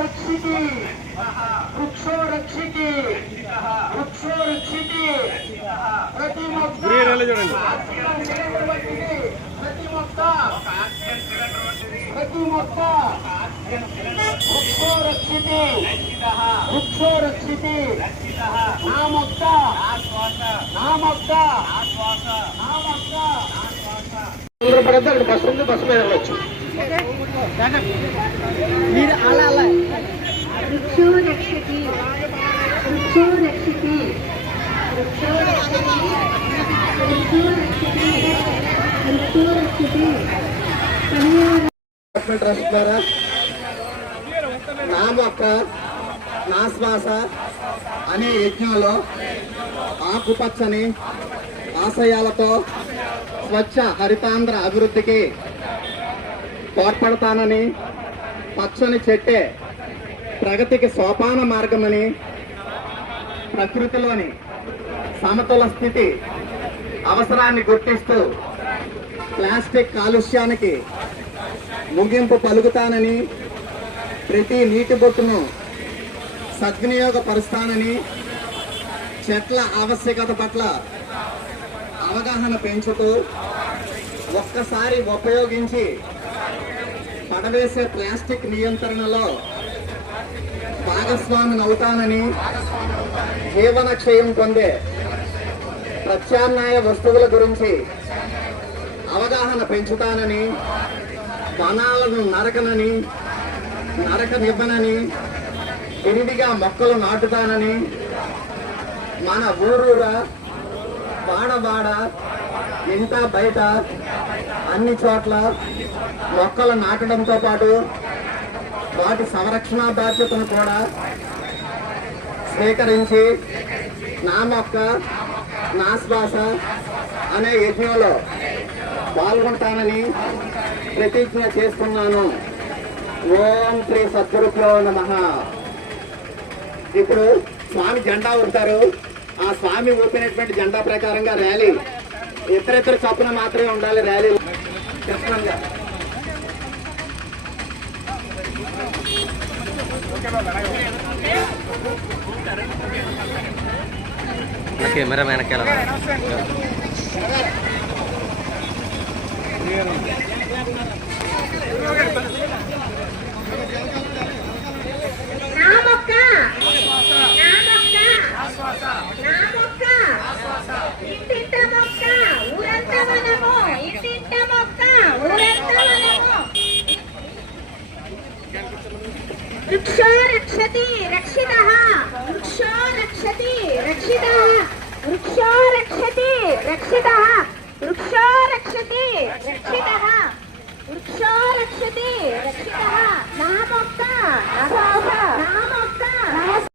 रक्षिति वृक्षो रक्षिति वृक्षो रक्षिति प्रति मोक्ष वृक्षो रक्षिति वृक्षो रक्षिति नामोक्त नामोक्त नामोक्त बस बस में वृक्षो रक्षति वृक्षो रक्षति वृक्षो रक्षति वृक्षो रक्षति वृक्षो रक्षति ट्रस्ट द्वारा నా మొక్క నా శ్వాస అనే యజ్ఞంలో ఆకుపచ్చని ఆశయాలతో స్వచ్ఛ హరితాంధ్ర అభివృద్ధికి తోడ్పడతానని, పచ్చని చెట్టే ప్రగతికి సోపాన మార్గమని, ప్రకృతిలోని సమతుల స్థితి అవసరాన్ని గుర్తిస్తూ ప్లాస్టిక్ కాలుష్యానికి ముగింపు పలుకుతానని, ప్రతి నీటి బొట్టును సద్వినియోగపరుస్తానని, చెట్ల ఆవశ్యకత పట్ల అవగాహన పెంచుతూ ఒక్కసారి ఉపయోగించి పడవేసే ప్లాస్టిక్ నియంత్రణలో భాగస్వామిని అవుతానని, జీవన క్షయం పొందే ప్రత్యామ్నాయ వస్తువుల గురించి అవగాహన పెంచుతానని, వనాలను నరకనివ్వనని, ఎనిమిదిగా మొక్కలు నాటుతానని, మన ఊరూరా వాడవాడ ఇంట బయట అన్ని చోట్ల మొక్కలు నాటడంతో పాటు వాటి సంరక్షణ బాధ్యతను కూడా స్వీకరించి నా మొక్క నా శ్వాస అనే యజ్ఞంలో పాల్గొంటానని ప్రతిజ్ఞ చేస్తున్నాను. ఓం శ్రీ సద్గురుభ్యో నమః. ఇప్పుడు స్వామి జెండా ఊపుతారు. ఆ స్వామి ఊపినటువంటి జెండా ప్రకారంగా ర్యాలీ ఇతరితర చొప్పున మాత్రమే ఉండాలి. ర్యాలీ కృష్ణంగా కెమెరా వెనకాల वृक्षो रक्षति रक्षितः वृक्षो रक्षति रक्षितः वृक्षो रक्षति रक्षितः वृक्ष